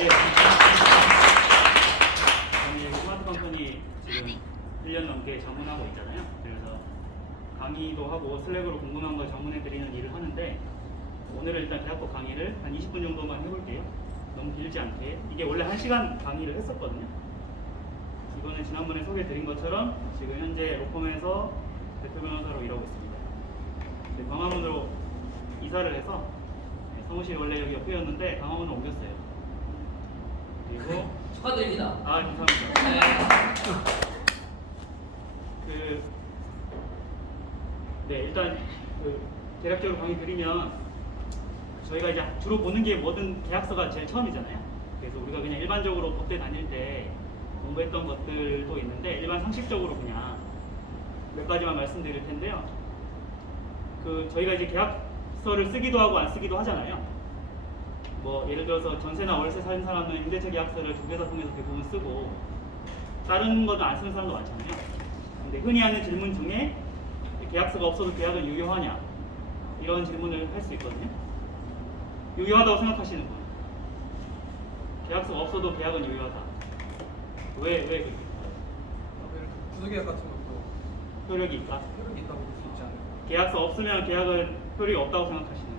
예. 저는 이제 스마트 컴퍼니 지금 1년 넘게 전문하고 있잖아요. 그래서 강의도 하고 슬랙으로 궁금한 걸 전문해드리는 일을 하는데 오늘은 일단 대학교 강의를 한 20분 정도만 해볼게요. 너무 길지 않게. 이게 원래 1시간 강의를 했었거든요. 이거는 지난번에 소개해드린 것처럼 지금 현재 로펌에서 대표 변호사로 일하고 있습니다. 광화문으로 이사를 해서 사무실이 원래 여기 옆이었는데 광화문으로 옮겼어요. 그리고 축하드립니다. 아 감사합니다. 네 일단 대략적으로 강의 드리면 저희가 이제 주로 보는 게 뭐든 계약서가 제일 처음이잖아요. 그래서 우리가 그냥 일반적으로 법대 다닐 때 공부했던 것들도 있는데 일반 상식적으로 그냥 몇 가지만 말씀드릴 텐데요. 저희가 이제 계약서를 쓰기도 하고 안 쓰기도 하잖아요. 뭐 예를 들어서 전세나 월세 사는 사람은 임대차 계약서를 중개사 통해서 대부분 쓰고 다른 거는 안 쓰는 사람도 많잖아요. 근데 흔히 하는 질문 중에 계약서가 없어도 계약은 유효하냐 이런 질문을 할 수 있거든요. 유효하다고 생각하시는 분. 계약서가 없어도 계약은 유효하다. 왜 그렇게 생각해요? 구두계약 같은 것도 효력이 있다. 효력이 있다고 볼 수 있지 않을까? 계약서 없으면 계약은 효력이 없다고 생각하시는 분.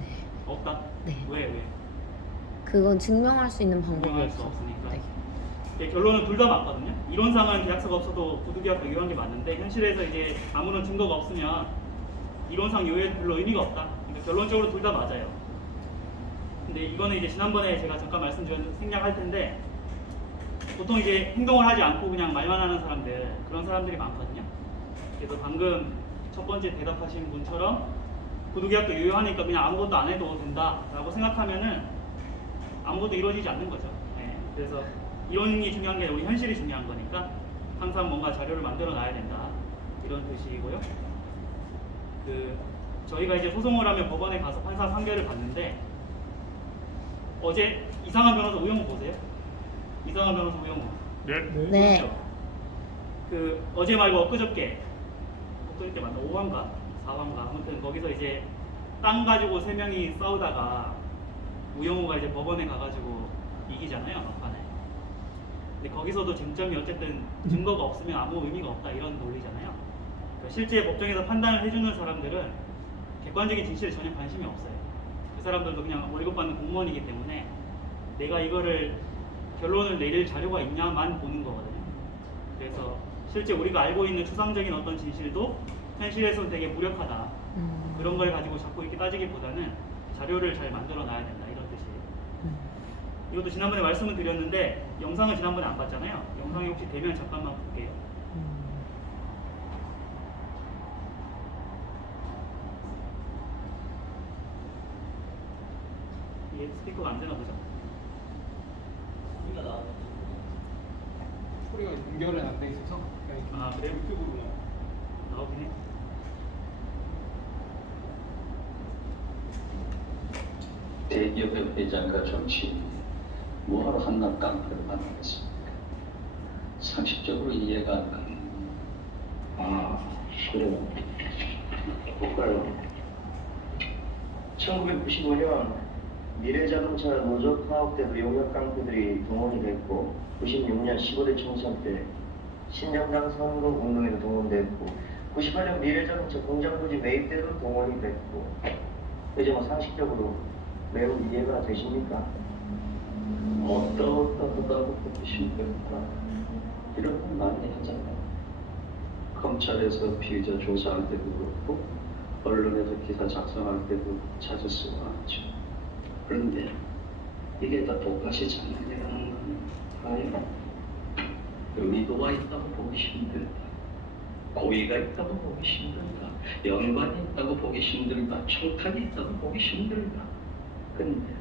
네. 없다? 네. 왜? 그건 증명할 수 있는 방법이 증명할 수 없어. 없으니까. 네. 네, 결론은 둘 다 맞거든요. 이론상은 계약서가 없어도 구두계약도 유효한 게 맞는데 현실에서 이제 아무런 증거가 없으면 이론상 유효에 별로 의미가 없다. 그러니까 결론적으로 둘 다 맞아요. 근데 이거는 이제 지난번에 제가 잠깐 말씀드렸는데 생략할 텐데 보통 이제 행동을 하지 않고 그냥 말만 하는 사람들 그런 사람들이 많거든요. 그래서 방금 첫 번째 대답하신 분처럼 구두계약도 유효하니까 그냥 아무것도 안 해도 된다라고 생각하면은 아무것도 이루어지지 않는 거죠. 네, 그래서 이론이 중요한 게 아니라 우리 현실이 중요한 거니까 항상 뭔가 자료를 만들어 놔야 된다 이런 뜻이고요. 저희가 이제 소송을 하면 법원에 가서 판사 판결을 받는데 어제 이상한 변호사 우영우 보세요? 이상한 변호사 우영우. 네. 어제 말고 엊그저께 맞나? 5화인가 4화인가 아무튼 거기서 이제 땅 가지고 3명이 싸우다가 우영우가 이제 법원에 가가지고 이기잖아요 막판에. 근데 거기서도 쟁점이 어쨌든 증거가 없으면 아무 의미가 없다 이런 논리잖아요. 그러니까 실제 법정에서 판단을 해주는 사람들은 객관적인 진실에 전혀 관심이 없어요. 그 사람들도 그냥 월급 받는 공무원이기 때문에 내가 이거를 결론을 내릴 자료가 있냐만 보는 거거든요. 그래서 실제 우리가 알고 있는 추상적인 어떤 진실도 현실에서는 되게 무력하다. 그런 걸 가지고 자꾸 이렇게 따지기보다는 자료를 잘 만들어 놔야 된다 이런 뜻이에요. 이것도 지난번에 말씀을 드렸는데 영상을 지난번에 안 봤잖아요. 영상이 혹시 되면 잠깐만 볼게요. 이게 스피커가 안 되나 보죠? 우리가 나 소리가 연결은 안 돼 있어서 아, 그래요? 유튜브로만 나오긴 해. 대기업의 회장과 정치인이 뭐하러 한낱 깡패를 만나겠습니까? 상식적으로 이해가 안 가는. 그래요. 볼까요? 1995년 미래자동차 노조 파업 때도 용역 깡패들이 동원이 됐고 96년 15대 총선 때 신정당 선거 운동에도 동원됐고 98년 미래자동차 공장부지 매입 때도 동원이 됐고 이제 뭐 상식적으로 매우 이해가 되십니까? 어떠하다고 보십니까? 이런 건 많이 하잖아요. 검찰에서 피의자 조사할 때도 그렇고 언론에서 기사 작성할 때도 자주 쓰고 하죠. 그런데 이게 다 똑같이 작용이라는 건 과연 의도가 있다고 보기 힘들다. 고의가 있다고 보기 힘들다. 연관이 있다고 보기 힘들다. 청탁이 있다고 보기 힘들다. 근데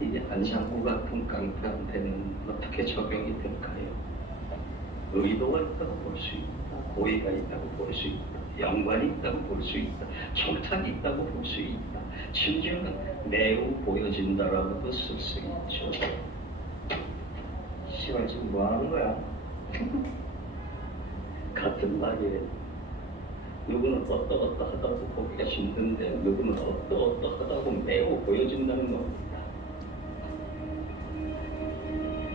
이게 안상구 같은 깡패한테는 어떻게 적용이 될까요? 의도가 있다고 볼 수 있다. 고의가 있다고 볼 수 있다. 연관이 있다고 볼 수 있다. 청탁이 있다고 볼 수 있다. 심지어는 매우 보여진다라고도 쓸 수 있죠. 씨발 지금 뭐 하는 거야? 같은 말이에요. 누구는 어떠어떠하다고 보기가 힘든데 누구는 어떠어떠하다고 매우 보여진다는 겁니다.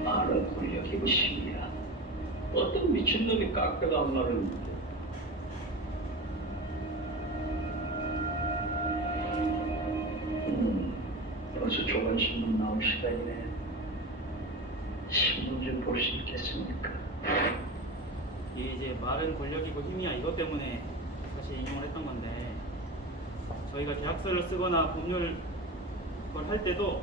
말은 권력이고 힘이야. 어떤 미친놈이 깎여가 말을 벌써 좋은 신문 나올 시간이네. 신문 좀 볼 수 있겠습니까? 이게 이제 말은 권력이고 힘이야 이것 때문에 사실 인용을 했던 건데 저희가 계약서를 쓰거나 법률 걸 할 때도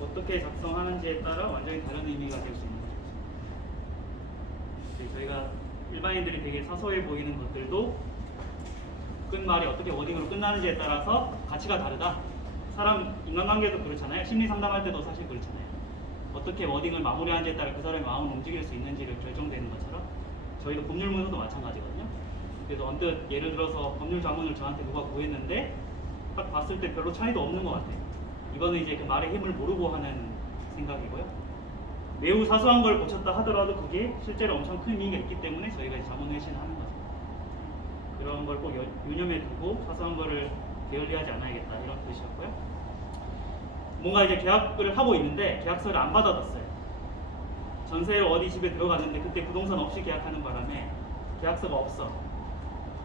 어떻게 작성하는지에 따라 완전히 다른 의미가 될 수 있는 거죠. 저희가 일반인들이 되게 사소해 보이는 것들도 끝말이 어떻게 워딩으로 끝나는지에 따라서 가치가 다르다. 사람 인간관계도 그렇잖아요. 심리 상담할 때도 사실 그렇잖아요. 어떻게 워딩을 마무리하는지에 따라 그 사람의 마음을 움직일 수 있는지를 결정되는 것처럼 저희도 법률 문서도 마찬가지거든요. 그래서 언뜻 예를 들어서 법률 자문을 저한테 누가 구했는데 딱 봤을 때 별로 차이도 없는 것 같아요. 이거는 이제 그 말의 힘을 모르고 하는 생각이고요. 매우 사소한 걸 고쳤다 하더라도 그게 실제로 엄청 큰 의미가 있기 때문에 저희가 자문 회신을 하는 거죠. 그런 걸 꼭 유념해 두고 사소한 거를 게을리하지 않아야겠다 이런 뜻이었고요. 뭔가 이제 계약을 하고 있는데 계약서를 안 받아뒀어요. 전세를 어디 집에 들어갔는데 그때 부동산 없이 계약하는 바람에 계약서가 없어.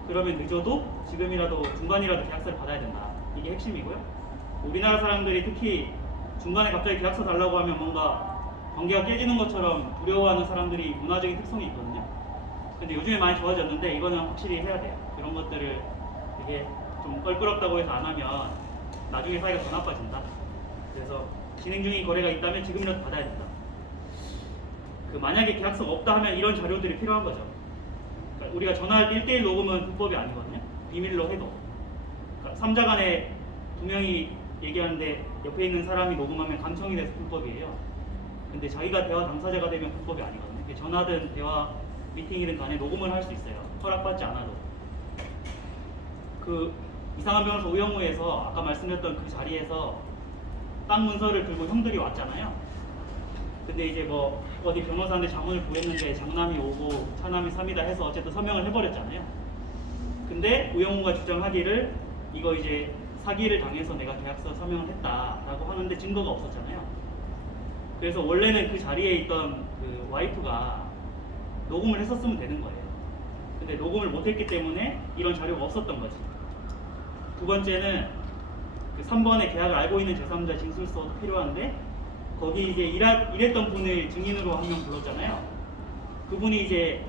그러면 늦어도 지금이라도 중간이라도 계약서를 받아야 된다. 이게 핵심이고요. 우리나라 사람들이 특히 중간에 갑자기 계약서 달라고 하면 뭔가 관계가 깨지는 것처럼 두려워하는 사람들이 문화적인 특성이 있거든요. 근데 요즘에 많이 좋아졌는데 이거는 확실히 해야 돼요. 그런 것들을 되게 좀 껄끄럽다고 해서 안 하면 나중에 사이가 더 나빠진다. 그래서 진행 중인 거래가 있다면 지금이라도 받아야 된다. 만약에 계약서가 없다 하면 이런 자료들이 필요한 거죠. 그러니까 우리가 전화할 때 1대1 녹음은 불법이 아니거든요. 비밀로 해도. 그러니까 3자 간에 두 명이 얘기하는데 옆에 있는 사람이 녹음하면 감청이 돼서 불법이에요. 근데 자기가 대화 당사자가 되면 불법이 아니거든요. 전화든 대화 미팅이든 간에 녹음을 할 수 있어요. 허락받지 않아도. 이상한 변호사 우영우에서 아까 말씀드렸던 그 자리에서 땅 문서를 들고 형들이 왔잖아요. 근데 이제 뭐 어디 변호사한테 자문을 구했는데 장남이 오고 차남이 3이다 해서 어쨌든 서명을 해버렸잖아요. 근데 우영우가 주장하기를 이거 이제 사기를 당해서 내가 계약서 서명을 했다라고 하는데 증거가 없었잖아요. 그래서 원래는 그 자리에 있던 그 와이프가 녹음을 했었으면 되는 거예요. 근데 녹음을 못했기 때문에 이런 자료가 없었던 거지. 두 번째는 그 3번의 계약을 알고 있는 제3자 진술서도 필요한데 거기 이제 일했던 분을 증인으로 한 명 불렀잖아요. 그분이 이제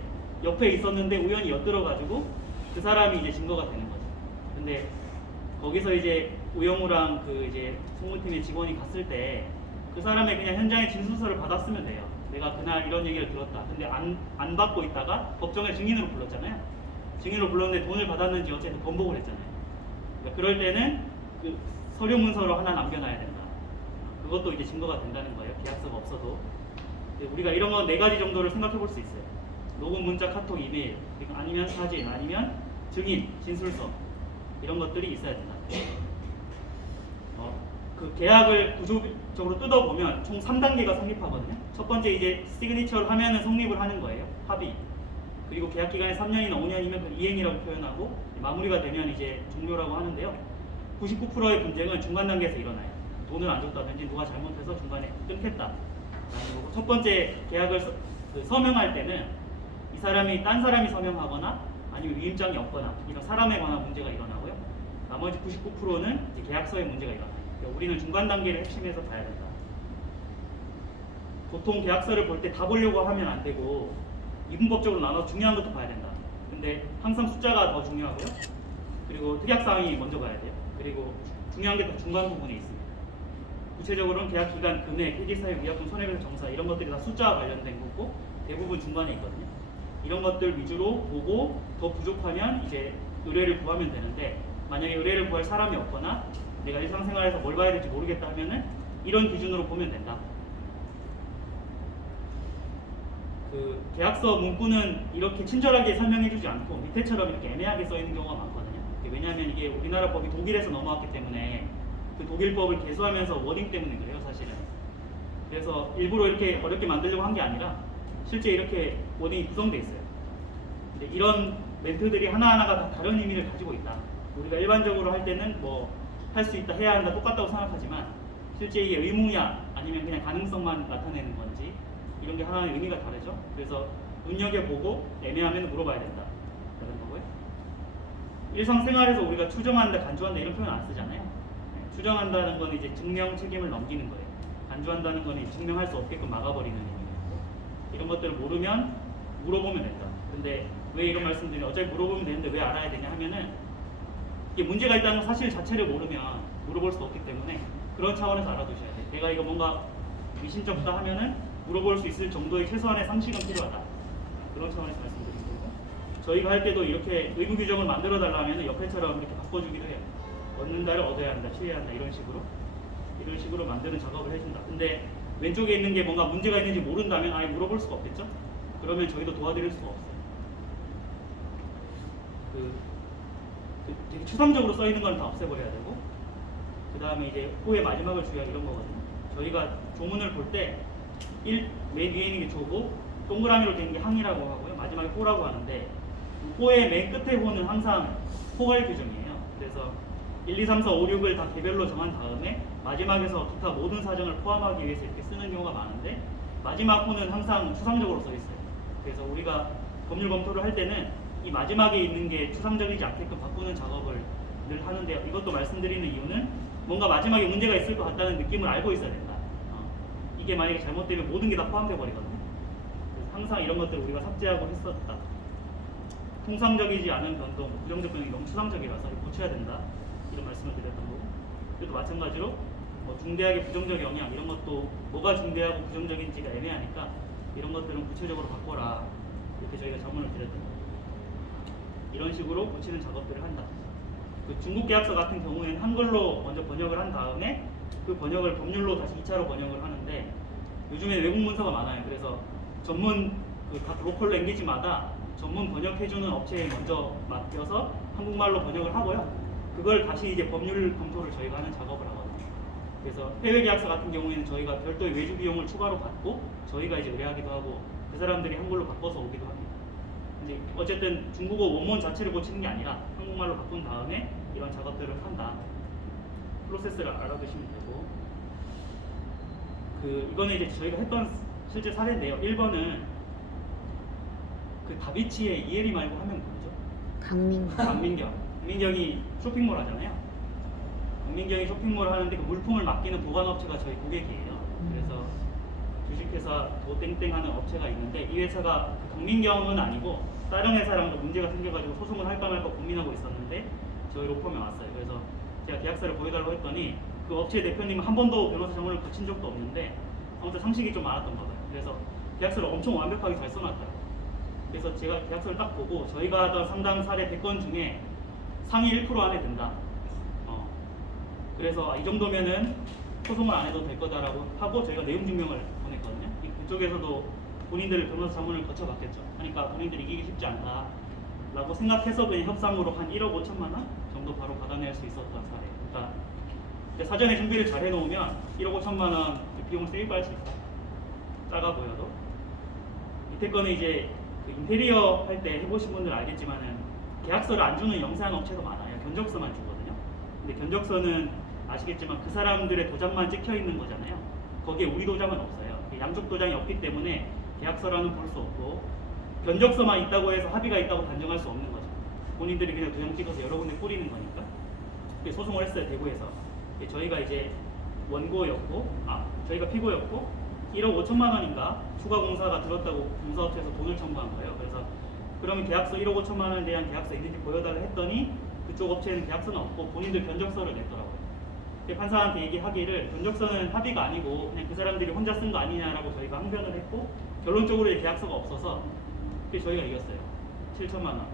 옆에 있었는데 우연히 엿들어가지고 그 사람이 이제 증거가 되는 거죠. 근데 거기서 이제 우영우랑 그 이제 송문팀의 직원이 갔을 때 그 사람의 그냥 현장의 진술서를 받았으면 돼요. 내가 그날 이런 얘기를 들었다. 근데 안 받고 있다가 법정에 증인으로 불렀잖아요. 증인으로 불렀는데 돈을 받았는지 어쨌든 번복을 했잖아요. 그러니까 그럴 때는 그 서류 문서로 하나 남겨놔야 된다. 그것도 이제 증거가 된다는 거예요. 계약서가 없어도. 우리가 이런 건 4가지 정도를 생각해 볼 수 있어요. 녹음, 문자, 카톡, 이메일, 그리고 아니면 사진, 아니면 증인, 진술서 이런 것들이 있어야 된다. 그 계약을 구조적으로 뜯어보면 총 3단계가 성립하거든요. 첫 번째 이제 시그니처를 하면은 성립을 하는 거예요. 합의. 그리고 계약 기간이 3년이나 5년이면 그 이행이라고 표현하고 마무리가 되면 이제 종료라고 하는데요. 99%의 분쟁은 중간 단계에서 일어나요. 돈을 안 줬다든지 누가 잘못해서 중간에 끊겠다. 첫 번째 계약을 서명할 때는 이 사람이 딴 사람이 서명하거나 아니면 위임장이 없거나 이런 사람에 관한 문제가 일어나고요. 나머지 99%는 이제 계약서에 문제가 일어나요. 그러니까 우리는 중간 단계를 핵심에서 봐야 된다. 보통 계약서를 볼 때 다 보려고 하면 안 되고 이분법적으로 나눠서 중요한 것도 봐야 된다. 근데 항상 숫자가 더 중요하고요. 그리고 특약사항이 먼저 봐야 돼요. 그리고 중요한 게 더 중간 부분에 있습니다. 구체적으로는 계약 기간, 금액, 회계사유, 위약금, 손해배상 정사 이런 것들이 다 숫자와 관련된 거고 대부분 중간에 있거든요. 이런 것들 위주로 보고 더 부족하면 이제 의뢰를 구하면 되는데 만약에 의뢰를 구할 사람이 없거나 내가 일상생활에서 뭘 봐야 될지 모르겠다 하면은 이런 기준으로 보면 된다. 그 계약서 문구는 이렇게 친절하게 설명해주지 않고 밑에처럼 이렇게 애매하게 써 있는 경우가 많거든요. 왜냐하면 이게 우리나라 법이 독일에서 넘어왔기 때문에 그 독일법을 개수하면서 워딩 때문에 그래요, 사실은. 그래서 일부러 이렇게 어렵게 만들려고 한 게 아니라 실제 이렇게 워딩이 구성돼 있어요. 근데 이런 멘트들이 하나하나가 다 다른 의미를 가지고 있다. 우리가 일반적으로 할 때는 뭐 할 수 있다, 해야 한다 똑같다고 생각하지만 실제 이게 의무냐 아니면 그냥 가능성만 나타내는 건지 이런 게 하나의 의미가 다르죠. 그래서 눈여겨보고 애매하면 물어봐야 된다. 그런 거고요. 일상생활에서 우리가 추정한다, 간주한다 이런 표현 안 쓰잖아요. 추정한다는 건 이제 증명 책임을 넘기는 거예요. 간주한다는 건 증명할 수 없게끔 막아버리는 의미예요. 이런 것들을 모르면 물어보면 된다. 근데 왜 이런 말씀드리냐, 어차피 물어보면 되는데 왜 알아야 되냐 하면은 이게 문제가 있다는 사실 자체를 모르면 물어볼 수 없기 때문에 그런 차원에서 알아두셔야 돼요. 내가 이거 뭔가 의심쩍다 하면은 물어볼 수 있을 정도의 최소한의 상식은 필요하다. 그런 차원에서 말씀드린 거고, 저희가 할 때도 이렇게 의무 규정을 만들어 달라면 옆에처럼 이렇게 바꿔주기도 해요. 얻는다를 얻어야 한다, 취해야 한다 이런 식으로 만드는 작업을 해준다. 근데 왼쪽에 있는 게 뭔가 문제가 있는지 모른다면 아예 물어볼 수가 없겠죠? 그러면 저희도 도와드릴 수가 없어요. 되게 추상적으로 써 있는 건 다 없애버려야 되고, 그 다음에 이제 호의 마지막을 주의하기 이런 거거든요. 저희가 조문을 볼 때 맨 위에 있는 게 조고 동그라미로 된 게 항이라고 하고요, 마지막에 호라고 하는데 호의 맨 끝에 호는 항상 포괄 규정이에요. 그래서 1, 2, 3, 4, 5, 6을 다 개별로 정한 다음에 마지막에서 기타 모든 사정을 포함하기 위해서 이렇게 쓰는 경우가 많은데 마지막 호는 항상 추상적으로 써 있어요. 그래서 우리가 법률 검토를 할 때는 이 마지막에 있는 게 추상적이지 않게끔 바꾸는 작업을 늘 하는데요. 이것도 말씀드리는 이유는 뭔가 마지막에 문제가 있을 것 같다는 느낌을 알고 있어야 된다. 이게 만약에 잘못되면 모든 게 다 포함돼 버리거든요. 그래서 항상 이런 것들을 우리가 삭제하고 했었다. 통상적이지 않은 변동, 부정적 변동이 너무 추상적이라서 고쳐야 된다. 이런 말씀을 드렸던 거고, 그것도 마찬가지로 뭐 중대하게 부정적 영향 이런 것도 뭐가 중대하고 부정적인지가 애매하니까 이런 것들은 구체적으로 바꿔라. 이렇게 저희가 자문을 드렸던 거예요. 이런 식으로 고치는 작업들을 한다. 그 중국 계약서 같은 경우에는 한글로 먼저 번역을 한 다음에 그 번역을 법률로 다시 2차로 번역을 하는데 요즘에 외국 문서가 많아요. 그래서 전문 각 로컬 랭귀지마다 전문 번역해주는 업체에 먼저 맡겨서 한국말로 번역을 하고요. 그걸 다시 이제 법률 검토를 저희가 하는 작업을 하거든요. 그래서 해외 계약서 같은 경우에는 저희가 별도의 외주 비용을 추가로 받고 저희가 이제 의뢰하기도 하고 그 사람들이 한글로 바꿔서 오기도 합니다. 이제 어쨌든 중국어 원문 자체를 고치는 게 아니라 한국말로 바꾼 다음에 이런 작업들을 한다. 프로세스를 알아두시면 되고, 이거는 이제 저희가 했던 실제 사례인데요. 1번은 그 다비치의 이혜리 말고 하면 뭐죠? 강민경. 강민경이 쇼핑몰 하잖아요. 강민경이 쇼핑몰 하는데 그 물품을 맡기는 보관업체가 저희 고객이에요. 그래서 주식회사 도땡땡 하는 업체가 있는데 이 회사가 강민경은 아니고 다른 회사랑도 문제가 생겨가지고 소송을 할까 말까 고민하고 있었는데 저희 로펌에 왔어요. 그래서 제가 계약서를 보여달라고 했더니 그 업체 대표님은 한 번도 변호사 자문을 거친 적도 없는데 아무튼 상식이 좀 많았던 거예요. 그래서 계약서를 엄청 완벽하게 잘 써놨더라고요. 그래서 제가 계약서를 딱 보고 저희가 하던 상담 사례 100건 중에 상위 1% 안에 든다. 그래서 이 정도면은 소송을 안 해도 될 거다라고 하고 저희가 내용 증명을 보냈거든요. 그쪽에서도 본인들 변호사 자문을 거쳐봤겠죠. 그러니까 본인들이 이기기 쉽지 않다 라고 생각해서 그냥 협상으로 한 1억 5천만 원 정도 바로 받아낼 수 있었던 사례. 그러니까 사전에 준비를 잘 해놓으면 1억 5천만 원 비용을 세이브할 수 있다. 작아 보여도. 밑에 거는 이제 인테리어 할 때 해보신 분들 알겠지만은 계약서를 안 주는 영세한 업체도 많아요. 견적서만 주거든요. 근데 견적서는 아시겠지만 그 사람들의 도장만 찍혀 있는 거잖아요. 거기에 우리 도장은 없어요. 양쪽 도장이 없기 때문에 계약서라는 볼 수 없고 견적서만 있다고 해서 합의가 있다고 단정할 수 없는 거죠. 본인들이 그냥 도장 찍어서 여러 군데 뿌리는 거니까. 소송을 했어요, 대구에서. 저희가 이제 저희가 피고였고 1억 5천만 원인가 추가 공사가 들었다고 공사업체에서 돈을 청구한 거예요. 그래서 그러면 계약서 1억 5천만 원에 대한 계약서 있는지 보여달라 했더니 그쪽 업체는 계약서는 없고 본인들 견적서를 냈더라고요. 판사한테 얘기하기를 견적서는 합의가 아니고 그냥 그 사람들이 혼자 쓴 거 아니냐라고 저희가 항변을 했고 결론적으로 계약서가 없어서 저희가 이겼어요. 7천만 원.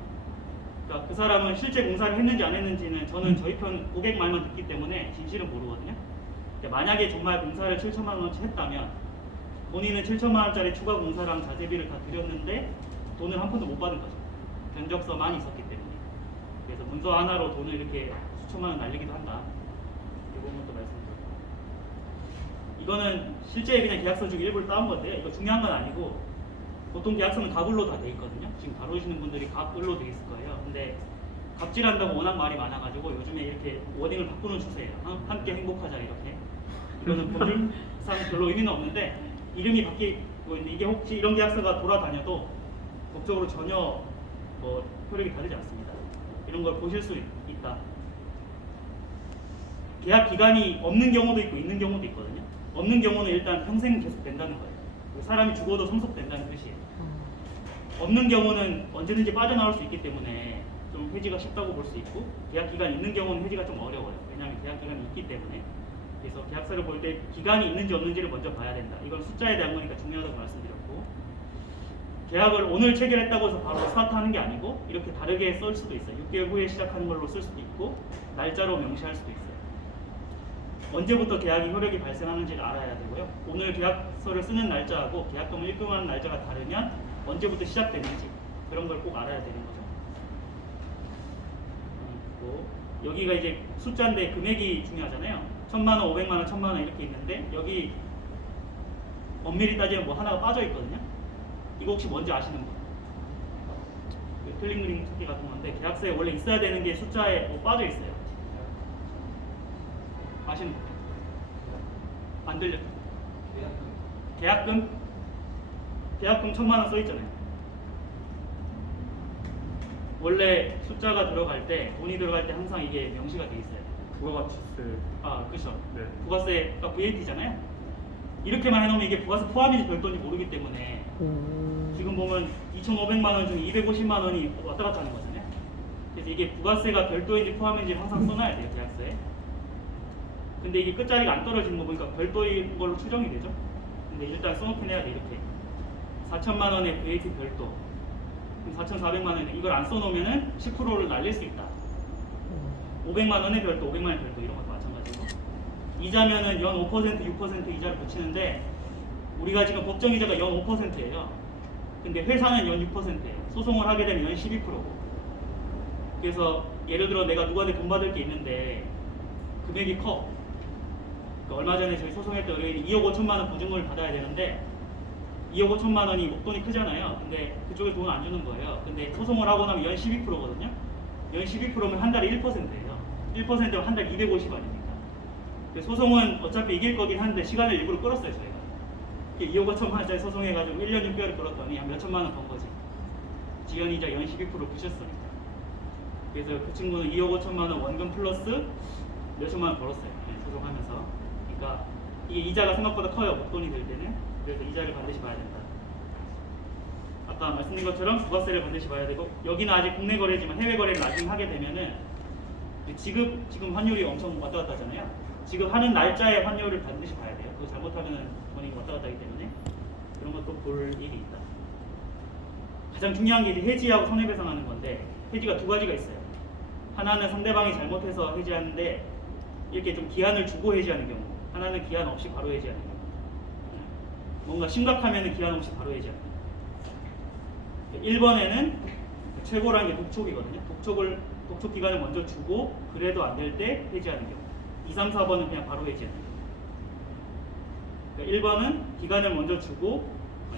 그러니까 그 사람은 실제 공사를 했는지 안 했는지는 저는 저희 편 고객 말만 듣기 때문에 진실은 모르거든요. 그러니까 만약에 정말 공사를 7천만 원어치 했다면 본인은 7천만 원짜리 추가 공사랑 자재비를 다 드렸는데 돈을 한 푼도 못 받은 거죠. 견적서만 있었기 때문에. 그래서 문서 하나로 돈을 이렇게 수천만 원 날리기도 한다. 이 부분도 말씀드립니다. 이거는 실제 그냥 계약서 중에 일부를 따온 건데요. 이거 중요한 건 아니고 보통 계약서는 갑을로 다 돼 있거든요. 지금 다루시는 분들이 갑을로 돼 있을 거예요. 근데 갑질한다고 워낙 말이 많아가지고 요즘에 이렇게 워딩을 바꾸는 추세예요. 함께 행복하자 이렇게. 이거는 본질상 별로 의미는 없는데 이름이 바뀌고 있는데 이게 혹시 이런 계약서가 돌아다녀도 법적으로 전혀 뭐 효력이 다르지 않습니다. 이런 걸 보실 수 있다. 계약 기간이 없는 경우도 있고 있는 경우도 있거든요. 없는 경우는 일단 평생 계속 된다는 거예요. 사람이 죽어도 성속된다는 뜻이에요. 없는 경우는 언제든지 빠져나올 수 있기 때문에 좀 해지가 쉽다고 볼 수 있고 계약 기간이 있는 경우는 해지가 좀 어려워요. 왜냐하면 계약 기간이 있기 때문에. 그래서 계약서를 볼 때 기간이 있는지 없는지를 먼저 봐야 된다. 이건 숫자에 대한 거니까 중요하다고 말씀드렸고 계약을 오늘 체결했다고 해서 바로 스타트하는 게 아니고 이렇게 다르게 쓸 수도 있어요. 6개월 후에 시작하는 걸로 쓸 수도 있고 날짜로 명시할 수도 있어요. 언제부터 계약이 효력이 발생하는지를 알아야 되고요. 오늘 계약서를 쓰는 날짜하고 계약금을 입금하는 날짜가 다르면 언제부터 시작되는지 그런 걸 꼭 알아야 되는 거죠. 그리고 여기가 이제 숫자인데 금액이 중요하잖아요. 1,000만 원, 500만 원, 1,000만 원 이렇게 있는데 여기 엄밀히 따지면 뭐 하나가 빠져 있거든요. 이거 혹시 뭔지 아시는 분? 틀린 그림 찾기 같은 건데 계약서에 원래 있어야 되는 게 숫자에 뭐 빠져 있어요. 아시는 분? 안 들려? 계약금? 계약금 1,000만 원 써 있잖아요. 원래 숫자가 들어갈 때 돈이 들어갈 때 항상 이게 명시가 돼 있어요. 부가가치세. 아, 그렇죠. 네. 부가세가 VAT잖아요. 이렇게만 해놓으면 이게 부가세 포함인지 별도인지 모르기 때문에 지금 보면 2,500만 원 중에 250만 원이 왔다 갔다 하는 거잖아요. 그래서 이게 부가세가 별도인지 포함인지 항상 써놔야 돼요, 계약서에. 근데 이게 끝자리가 안 떨어지는 거 보니까 별도인 걸로 추정이 되죠. 근데 일단 써놓긴 해야 돼, 이렇게. 4천만 원의 VAT 별도. 그럼 4,400만 원에 이걸 안 써놓으면은 10%를 날릴 수 있다. 500만 원의 별도, 500만 원의 별도 이런 것도 마찬가지고. 이자면은 연 5%, 6% 이자를 붙이는데 우리가 지금 법정 이자가 연 5%예요. 근데 회사는 연 6%예요. 소송을 하게 되면 연 12%고. 그래서 예를 들어 내가 누구한테 돈 받을 게 있는데 금액이 커. 그러니까 얼마 전에 저희 소송했던 의뢰인이 2억 5천만 원 보증금을 받아야 되는데 2억 5천만 원이 목돈이 크잖아요. 근데 그쪽에 돈을 안 주는 거예요. 근데 소송을 하고 나면 연 12%거든요. 연 12%면 한 달에 1%예요. 1%면 한 달 250원입니다. 소송은 어차피 이길 거긴 한데 시간을 일부러 끌었어요, 저희가. 2억 5천만 원짜리 소송해가지고 1년 6개월을 끌었더니 한 몇천만 원 번 거지. 지연이자 연 12% 붙였으니까. 그래서 그 친구는 2억 5천만 원 원금 플러스 몇천만 원 벌었어요. 소송하면서. 그러니까 이게 이자가 생각보다 커요, 목돈이 될 때는. 그래서 이자를 반드시 봐야 된다. 아까 말씀드린 것처럼 부가세를 반드시 봐야 되고 여기는 아직 국내 거래지만 해외 거래를 나중에 하게 되면은 지금 환율이 엄청 왔다 갔다 하잖아요. 지급하는 날짜의 환율을 반드시 봐야 돼요. 그거 잘못하면 돈이 왔다 갔다 하기 때문에 그런 것도 볼 일이 있다. 가장 중요한 게 이제 해지하고 손해배상하는 건데 해지가 두 가지가 있어요. 하나는 상대방이 잘못해서 해지하는데 이렇게 좀 기한을 주고 해지하는 경우, 하나는 기한 없이 바로 해지하는 경우. 뭔가 심각하면 기한 없이 바로 해지하는 경우. 1번에는 최고라는 게 독촉이거든요. 독촉 기간을 먼저 주고 그래도 안 될 때 해지하는 경우. 2, 3, 4번은 그냥 바로 해지하는 경우. 그러니까 1번은 기간을 먼저 주고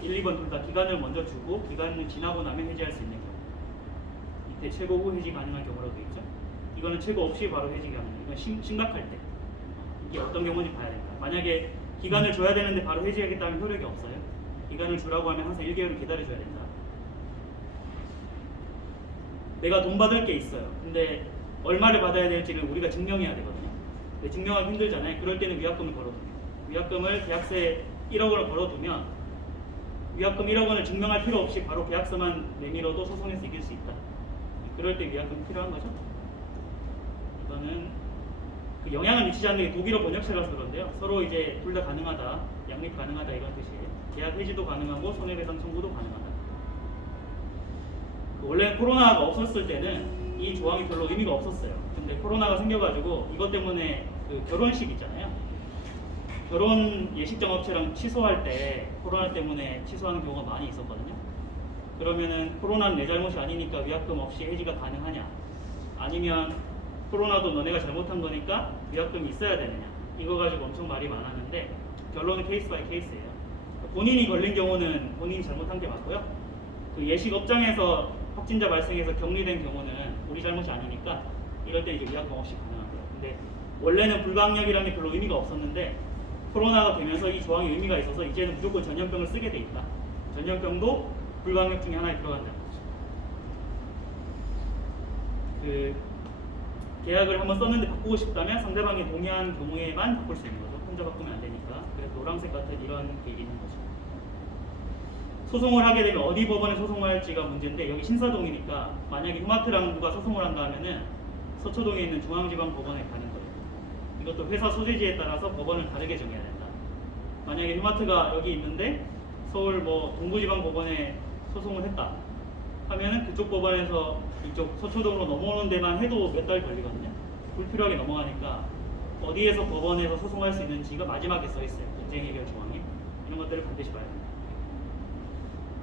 1, 2번 둘 다 기간을 먼저 주고 기간이 지나고 나면 해지할 수 있는 경우. 이때 최고 후 해지 가능한 경우라고 되어 있죠. 이거는 최고 없이 바로 해지 가능해요. 이건 심각할 때. 이게 어떤 경우인지 봐야 된다. 만약에 기간을 줘야 되는데 바로 해지하겠다면 효력이 없어요. 기간을 주라고 하면 항상 1개월을 기다려줘야 된다. 내가 돈 받을 게 있어요. 근데 얼마를 받아야 될지를 우리가 증명해야 되거든요. 근데 증명하기 힘들잖아요. 그럴 때는 위약금을 걸어두면. 위약금을 계약서에 1억 원을 걸어두면 위약금 1억 원을 증명할 필요 없이 바로 계약서만 내밀어도 소송에서 이길 수 있다. 그럴 때 위약금이 필요한 거죠. 이거는 그 영향을 미치지 않는 게 독일어 번역체라서 그런데요. 서로 이제 둘 다 가능하다, 양립 가능하다 이런 뜻이에요. 계약 해지도 가능하고 손해배상 청구도 가능하다. 원래 코로나가 없었을 때는 이 조항이 별로 의미가 없었어요. 근데 코로나가 생겨가지고 이것 때문에 그 결혼식 있잖아요. 결혼 예식장 업체랑 취소할 때 코로나 때문에 취소하는 경우가 많이 있었거든요. 그러면은 코로나는 내 잘못이 아니니까 위약금 없이 해지가 가능하냐? 아니면 코로나도 너네가 잘못한 거니까 위약금이 있어야 되느냐? 이거 가지고 엄청 말이 많았는데 결론은 케이스 바이 케이스예요. 본인이 걸린 경우는 본인이 잘못한 게 맞고요. 그 예식업장에서 확진자 발생해서 격리된 경우는 우리 잘못이 아니니까 이럴 때 이제 위약금 없이 가능하고요. 근데 원래는 불가항력이라는 게 별로 의미가 없었는데 코로나가 되면서 이 조항이 의미가 있어서 이제는 무조건 전염병을 쓰게 돼 있다. 전염병도 불가항력 중에 하나에 들어간다는 거죠. 그 계약을 한번 썼는데 바꾸고 싶다면 상대방이 동의한 경우에만 바꿀 수 있는 거죠. 혼자 바꾸면 안 되니까. 그래서 노란색 같은 이런 게 있는 거죠. 소송을 하게 되면 어디 법원에 소송을 할지가 문제인데 여기 신사동이니까 만약에 휴마트랑 누가 소송을 한다 하면은 서초동에 있는 중앙지방법원에 가는 거예요. 이것도 회사 소재지에 따라서 법원을 다르게 정해야 된다. 만약에 휴마트가 여기 있는데 서울 뭐 동부지방법원에 소송을 했다 하면은 그쪽 법원에서 이쪽 서초동으로 넘어오는 데만 해도 몇 달 걸리거든요. 불필요하게 넘어가니까 어디에서 법원에서 소송할 수 있는지가 마지막에 써 있어요. 분쟁 해결 조항에. 이런 것들을 반드시 봐야 됩니다.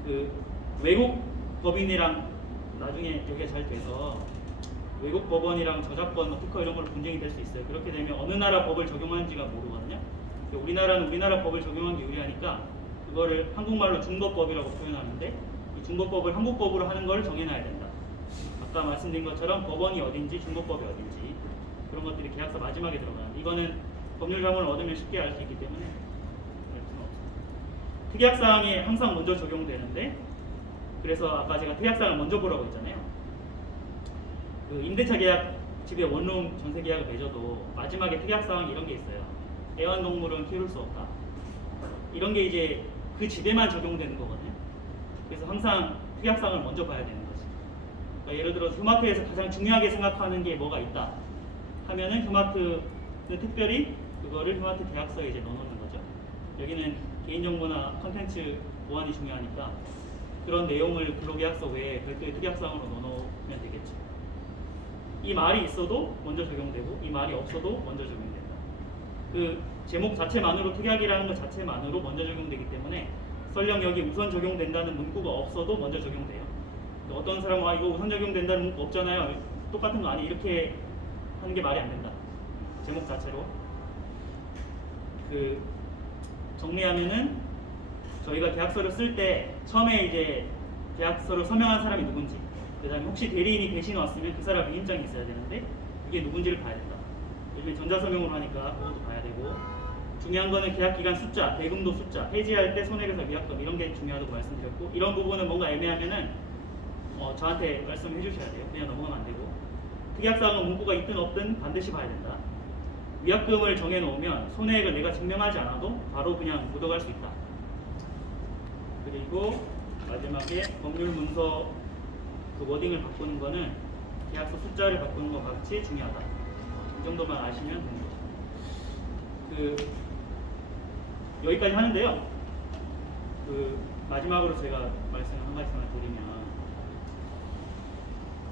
그 외국 법인이랑 나중에 여기가 잘 돼서 외국 법원이랑 저작권, 특허 이런 걸로 분쟁이 될 수 있어요. 그렇게 되면 어느 나라 법을 적용하는지가 모르거든요. 우리나라는 우리나라 법을 적용하는 게 유리하니까 그거를 한국말로 중거법이라고 표현하는데 이 중거법을 한국법으로 하는 걸 정해놔야 된다. 아까 말씀드린 것처럼 법원이 어딘지 중거법이 어딘지 그런 것들이 계약서 마지막에 들어가는데 이거는 법률 자문을 얻으면 쉽게 알 수 있기 때문에 알 수는 없어요. 특약사항이 항상 먼저 적용되는데 그래서 아까 제가 특약사항을 먼저 보라고 했잖아요. 그 임대차 계약 집에 원룸 전세 계약을 맺어도 마지막에 특약사항이 이런 게 있어요. 애완동물은 키울 수 없다. 이런 게 이제 그 집에만 적용되는 거거든요. 그래서 항상 특약사항을 먼저 봐야 되는 거지. 그러니까 예를 들어서 휴마트에서 가장 중요하게 생각하는 게 뭐가 있다 하면은 휴마트는 특별히 그거를 휴마트 계약서에 이제 넣어놓는 거죠. 여기는 개인정보나 컨텐츠 보안이 중요하니까 그런 내용을 근로계약서 외에 별도의 특약사항으로 넣어놓으면 되겠죠. 이 말이 있어도 먼저 적용되고 이 말이 없어도 먼저 적용된다. 그 제목 자체만으로 특약이라는 것 자체만으로 먼저 적용되기 때문에 설령 여기 우선 적용된다는 문구가 없어도 먼저 적용돼요. 어떤 사람은 이거 우선 적용된다는 문구 없잖아요. 똑같은 거 아니 이렇게 하는 게 말이 안 된다. 제목 자체로. 그 정리하면은 저희가 계약서를 쓸 때 처음에 이제 계약서를 서명한 사람이 누군지 그 다음에 혹시 대리인이 대신 왔으면 그 사람 위임장이 있어야 되는데 이게 누군지를 봐야 된다. 요즘에 전자서명으로 하니까 그것도 봐야 되고 중요한 거는 계약기간 숫자, 대금도 숫자, 해지할 때 손해배상 위약금 이런 게 중요하다고 말씀드렸고 이런 부분은 뭔가 애매하면은 저한테 말씀해 주셔야 돼요. 그냥 넘어가면 안 되고 특약사항은 문구가 있든 없든 반드시 봐야 된다. 위약금을 정해놓으면 손해액을 내가 증명하지 않아도 바로 그냥 묻어갈 수 있다. 그리고 마지막에 법률 문서 그 워딩을 바꾸는 거는 계약서 숫자를 바꾸는 것 같이 중요하다. 이 정도만 아시면 되는 거죠. 그 여기까지 하는데요. 그 마지막으로 제가 말씀 한 가지만 드리면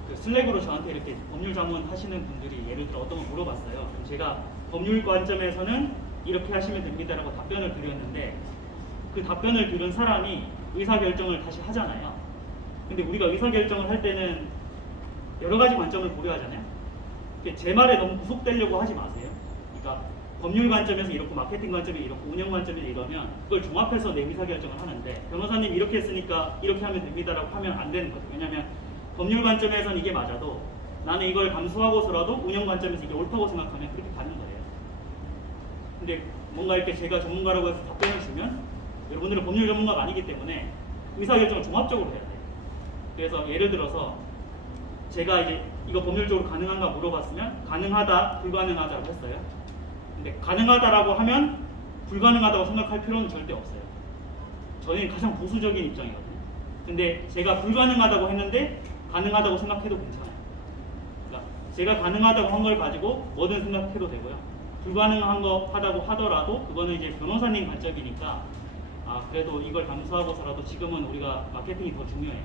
그 슬랙으로 저한테 이렇게 법률 자문 하시는 분들이 예를 들어 어떤 거 물어봤어요. 그럼 제가 법률 관점에서는 이렇게 하시면 됩니다라고 답변을 드렸는데 그 답변을 들은 사람이 의사결정을 다시 하잖아요. 근데 우리가 의사결정을 할 때는 여러 가지 관점을 고려하잖아요. 제 말에 너무 구속되려고 하지 마세요. 그러니까 법률 관점에서 이렇고 마케팅 관점이 이렇고 운영 관점이 이러면 그걸 종합해서 내 의사결정을 하는데 변호사님 이렇게 했으니까 이렇게 하면 됩니다라고 하면 안 되는 거죠. 왜냐하면 법률 관점에서는 이게 맞아도 나는 이걸 감수하고서라도 운영 관점에서 이게 옳다고 생각하면 그렇게 가는 거예요. 근데 뭔가 이렇게 제가 전문가라고 해서 답변을 주면 여러분들은 법률 전문가가 아니기 때문에 의사결정을 종합적으로 해야 돼요. 그래서 예를 들어서 제가 이제 이거 법률적으로 가능한가 물어봤으면 가능하다, 불가능하다고 했어요. 근데 가능하다라고 하면 불가능하다고 생각할 필요는 절대 없어요. 저는 가장 보수적인 입장이거든요. 근데 제가 불가능하다고 했는데 가능하다고 생각해도 괜찮아요. 그러니까 제가 가능하다고 한 걸 가지고 뭐든 생각해도 되고요. 불가능한 거 하다고 하더라도 그거는 이제 변호사님 관점이니까 그래도 이걸 감수하고서라도 지금은 우리가 마케팅이 더 중요해.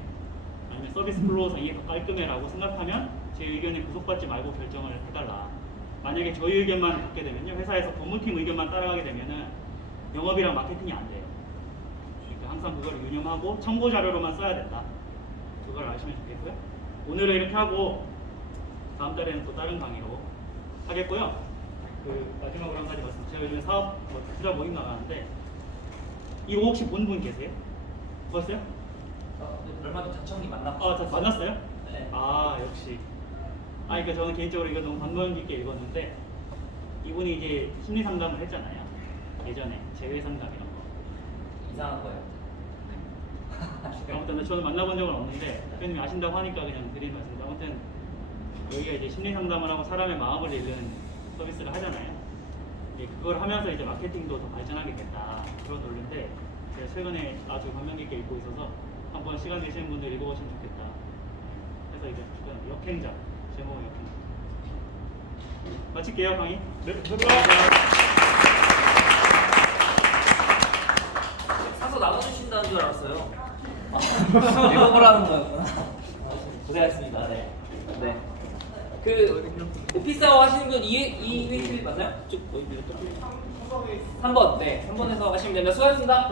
아니면 서비스 플로우상 이게 더 깔끔해라고 생각하면 제 의견에 구속받지 말고 결정을 해달라. 만약에 저희 의견만 받게 되면요. 회사에서 법무팀 의견만 따라가게 되면은 영업이랑 마케팅이 안 돼요. 그러니까 항상 그걸 유념하고 참고 자료로만 써야 된다. 그걸 아시면 좋겠고요. 오늘은 이렇게 하고 다음 달에는 또 다른 강의로 하겠고요. 그 마지막으로 한 가지 말씀. 제가 요즘에 사업 투자 모임 나가는데 이거 혹시 본 분 계세요? 보셨어요? 얼마 전 자청님 만났고. 아, 다 만났어요? 네. 아, 역시. 그러니까 저는 개인적으로 이거 너무 감명 깊게 읽었는데 이분이 이제 심리 상담을 했잖아요. 예전에 재회 상담 이런 거. 이상한 거예요. 아무튼 저는 만나본 적은 없는데 대표님이 아신다고 하니까 그냥 드리는 말씀인데 아무튼 여기가 이제 심리 상담을 하고 사람의 마음을 읽는 서비스를 하잖아요. 그걸 하면서 이제 마케팅도 더 발전하겠다 그런 논리인데 제가 최근에 아주 감명 깊게 읽고 있어서 한번 시간 되시는 분들 읽어보시면 좋겠다. 그래서 이제 역행자 제목은 역행자. 마칠게요 강의. 네, 사서 나눠주신다는 줄 알았어요. 리버블 하는 거였구나. 고생하셨습니다. 네. 네. 그 오피스하고 하시는 분 이회실 맞나요? 쭉 3번. 네. 3번에서 하시면 됩니다. 수고하셨습니다.